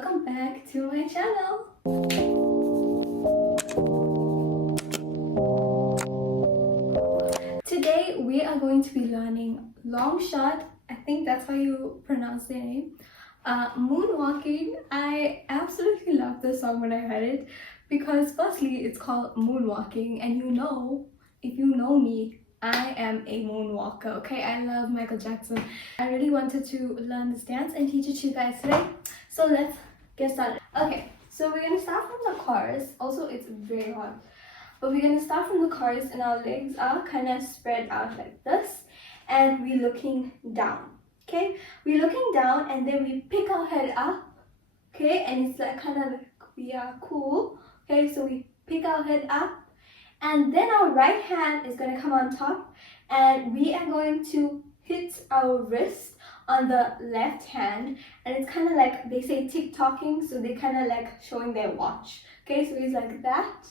welcome back to my channel. Today we are going to be learning LNGSHOT. I think that's how you pronounce their name. Moonwalking. I absolutely loved this song when I heard it because firstly it's called Moonwalking, and if you know me, I am a moonwalker, okay? I love Michael Jackson. I really wanted to learn this dance and teach it to you guys today. So let's get started. Okay, so we're gonna start from the chorus. Also, it's very hot. But we're gonna start from the chorus and our legs are kind of spread out like this. And we're looking down, okay? We're looking down and then we pick our head up, okay? And it's like kind of like we are cool, okay? So we pick our head up. And then our right hand is going to come on top and we are going to hit our wrist on the left hand, and it's kind of like they say tick-tocking, so they kind of like showing their watch. Okay, so it's like that,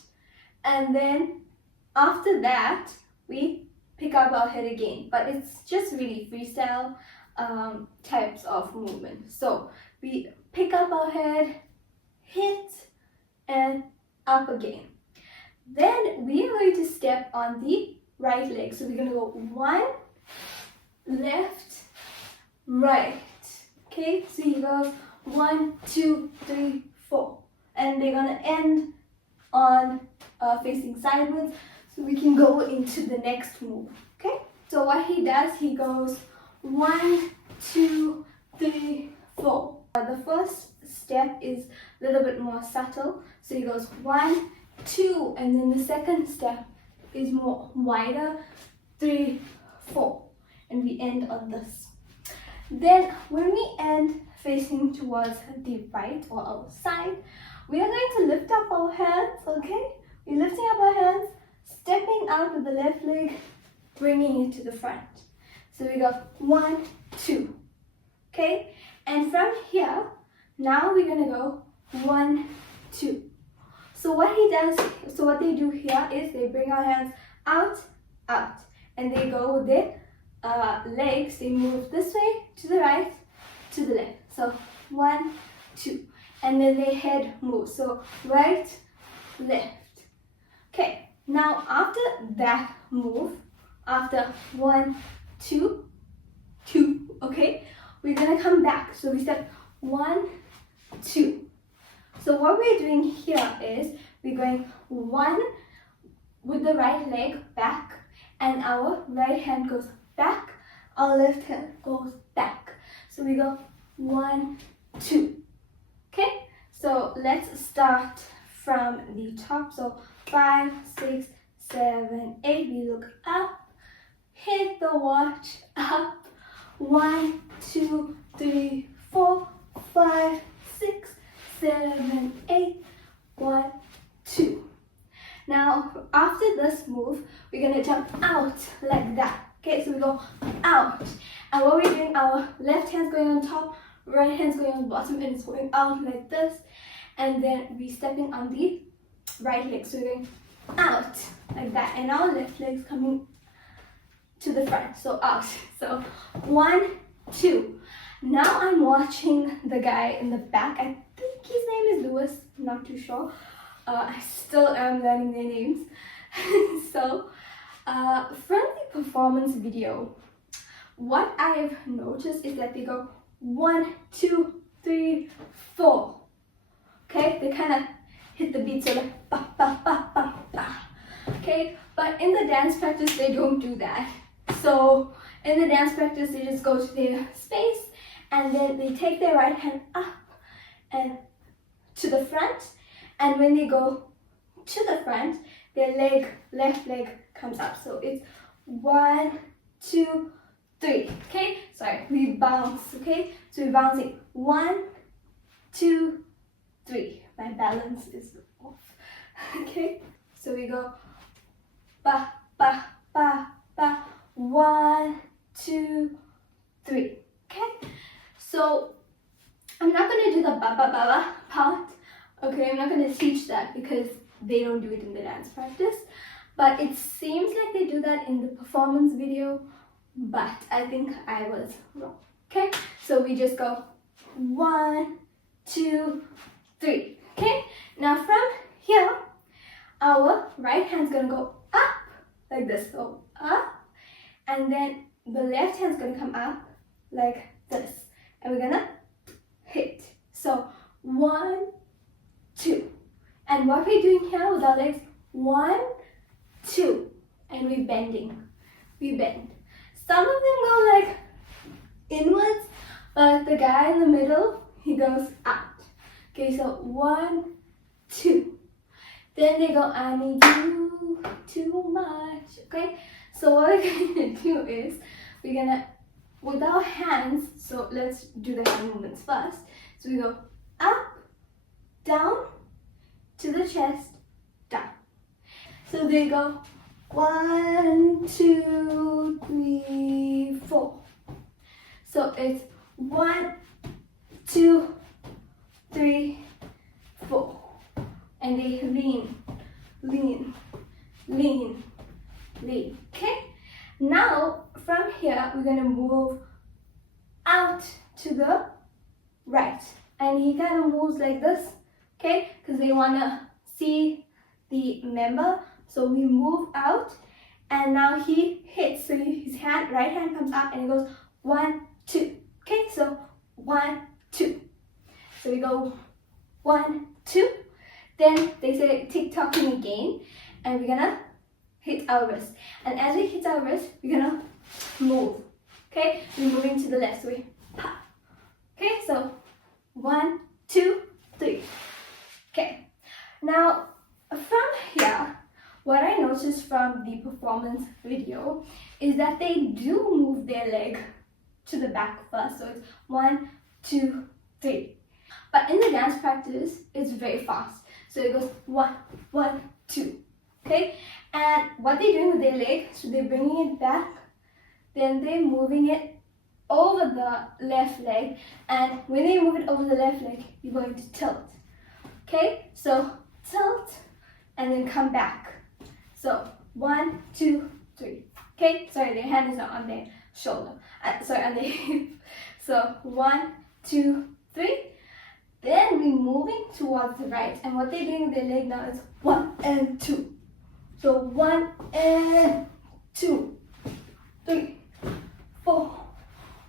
and then after that we pick up our head again, but it's just really freestyle types of movement. So we pick up our head, hit, and up again. Then we are going to step on the right leg. So we're going to go one, left, right. Okay, so he goes 1, 2, 3, 4. And they're going to end on facing sideways. So we can go into the next move. Okay, so what he does, he goes 1, 2, 3, 4. The first step is a little bit more subtle. So he goes 1, 2, and then the second step is more wider, 3, 4, and we end on this. Then when we end facing towards the right or our side, we are going to lift up our hands. Okay, we're lifting up our hands, stepping out with the left leg, bringing it to the front. So we go 1, 2. Okay, and from here now we're gonna go 1, 2. So what they do here is they bring our hands out, out, and they go with their legs. They move this way, to the right, to the left. So 1, 2, and then their head moves. So right, left. Okay, now after that move, after 1, 2, 2, okay, we're gonna come back. So we step 1, 2. So what we're doing here is we're going 1 with the right leg back, and our right hand goes back, our left hand goes back. So we go 1, 2. Okay, so let's start from the top. So 5, 6, 7, 8. We look up, hit the watch, up. 1, 2, 3, 4, 5, 6, 7, 8, 1, 2. Now after this move, we're gonna jump out like that. Okay, so we go out, and what we're doing, our left hand's going on top, right hand's going on the bottom, and it's going out like this. And then we stepping on the right leg, so we're going out like that, and our left leg's coming to the front, so out. So 1, 2. Now I'm watching the guy in the back. I think his name is Lewis, I'm not too sure. I still am learning their names. So from the performance video, what I've noticed is that they go 1, 2, 3, 4. Okay, they kind of hit the beat, so like ba ba ba ba ba. Okay, but in the dance practice they don't do that. So in the dance practice they just go to their space, and then they take their right hand up and to the front, and when they go to the front, their left leg comes up. So it's 1, 2, 3. Okay, sorry, we bounce. Okay, so we're bouncing 1, 2, 3. My balance is off. Okay, so we go ba ba ba ba. 1, 2, 3. Okay, so I'm not gonna do the ba ba ba ba part. Okay, I'm not gonna teach that because they don't do it in the dance practice. But it seems like they do that in the performance video, but I think I was wrong. Okay, so we just go 1, 2, 3. Okay, now from here, our right hand's gonna go up like this. So up, and then the left hand's gonna come up like this, and we're gonna hit. So 1, 2, and what we're doing here with our legs, 1, 2, and we're bending. We bend. Some of them go like inwards, but the guy in the middle, he goes out. Okay, so 1, 2. Then they go, I need you too much. Okay, so what we're going to do is we're gonna, with our hands, so let's do the hand movements first. So we go up, down, to the chest, down. So they go 1, 2, 3, 4. So it's 1, 2, 3, 4. And they lean, lean, lean, lean. Okay? Now from here we're gonna move out to the right. And he kind of moves like this, okay? Because they wanna see the member. So we move out, and now he hits. So his hand, right hand comes up, and he goes 1, 2. Okay, so 1, 2. So we go 1, 2. Then they say tick-tocking again, and we're gonna hit our wrist. And as we hit our wrist, we're gonna move. Okay, we're moving to the left. So we pop. Okay, so 1, 2, 3. Okay, now from here, what I noticed from the performance video is that they do move their leg to the back first. So it's 1, 2, 3. But in the dance practice, it's very fast. So it goes 1, 1, 2. Okay? And what they're doing with their leg, so they're bringing it back, then they're moving it over the left leg. And when they move it over the left leg, you're going to tilt. Okay? So tilt and then come back. So 1, 2, 3. Okay, sorry, their hand is not on their shoulder. Sorry, on their hip. So 1, 2, 3. Then we're moving towards the right. And what they're doing with their leg now is 1 and 2. So 1 and 2, 3, 4,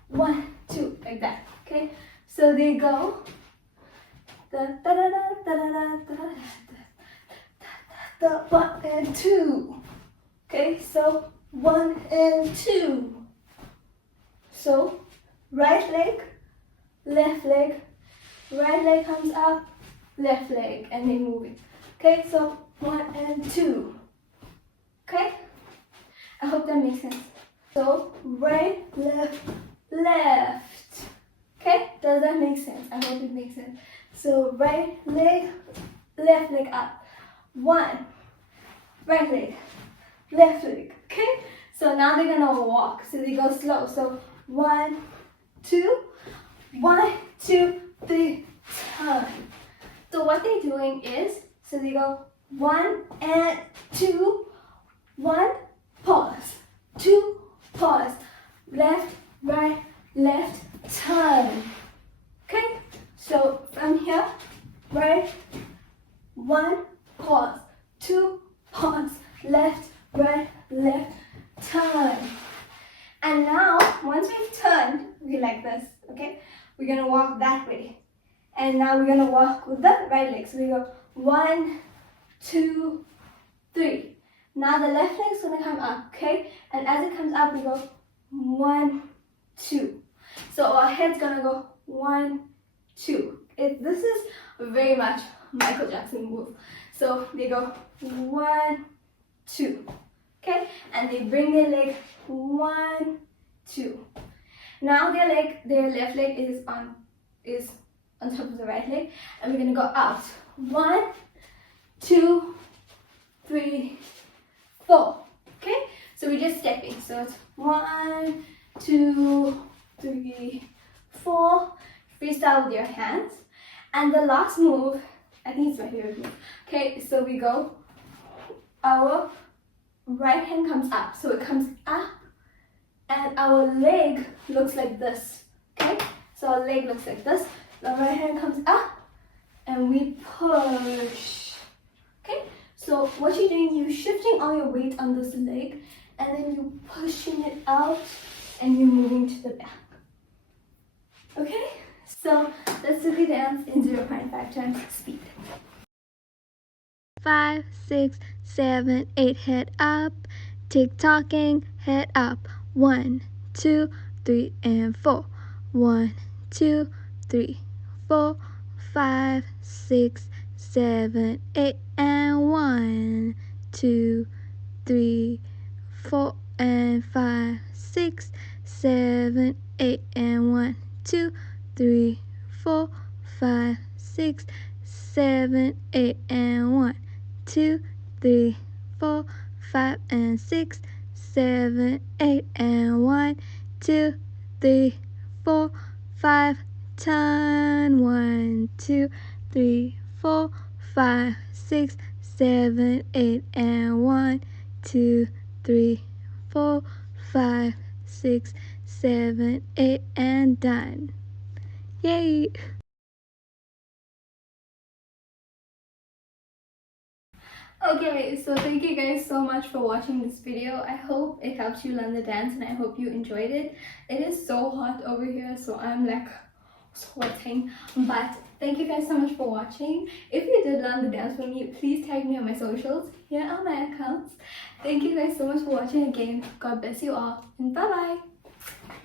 1, 2, like that. Okay, so they go da da da da da da da da. The 1 and 2. Okay, so 1 and 2. So right leg, left leg, right leg comes up, left leg, and then moving. Okay, so 1 and 2. Okay, I hope that makes sense. So right, left, left. Okay, does that make sense? I hope it makes sense. So right leg, left leg up. 1, right leg, left leg. Okay, so now they're gonna walk. So they go slow. So 1, 2, 1, 2, 3, turn. So what they're doing is, so they go 1 and 2, 1, pause, 2, pause, left, right, left, turn. Okay, so from here, right, 1, pause, 2, pause, left, right, left, turn. And now, once we've turned, we like this, okay? We're gonna walk that way. And now we're gonna walk with the right leg. So we go 1, 2, 3. Now the left leg's gonna come up, okay? And as it comes up, we go 1, 2. So our head's gonna go 1, 2. This is very much Michael Jackson move. So they go 1, 2. Okay? And they bring their leg 1, 2. Now their left leg is on top of the right leg, and we're gonna go out. 1, 2, 3, 4. Okay? So we're just stepping. So it's 1, 2, 3, 4. Freestyle with your hands. And the last move, I think it's my favorite move. Okay, so we go, our right hand comes up. So it comes up, and our leg looks like this. Okay, so our leg looks like this. The right hand comes up, putting all your weight on this leg and then you're pushing it out and you're moving to the back. Okay? So let's do the dance in 0.5 times speed. 5, 6, 7, 8, head up. Tick-tocking, head up. 1, 2, 3, and 4. 1, 2, 3, 4, 5, 6, 7, 8, and 1, 2, 3, 4, and 5, 6, 7, 8, and 1, 2, 3, 4, 5, 6, 7, 8, and 1, 2, 3, 4, 5, and 6, 7, 8, and 1, 2, 3, 4, 5, turn. 1, 2, 3, 4, 5, 6, 7, 8, and 1, 2, 3, 4, 5, 6, 7, 8, and done. Yay! Okay, so thank you guys so much for watching this video. I hope it helps you learn the dance and I hope you enjoyed it. It is so hot over here, so I'm like sweating, but thank you guys so much for watching. If you did learn the dance with me, please tag me on my socials. Here are my accounts. Thank you guys so much for watching again. God bless you all and bye bye.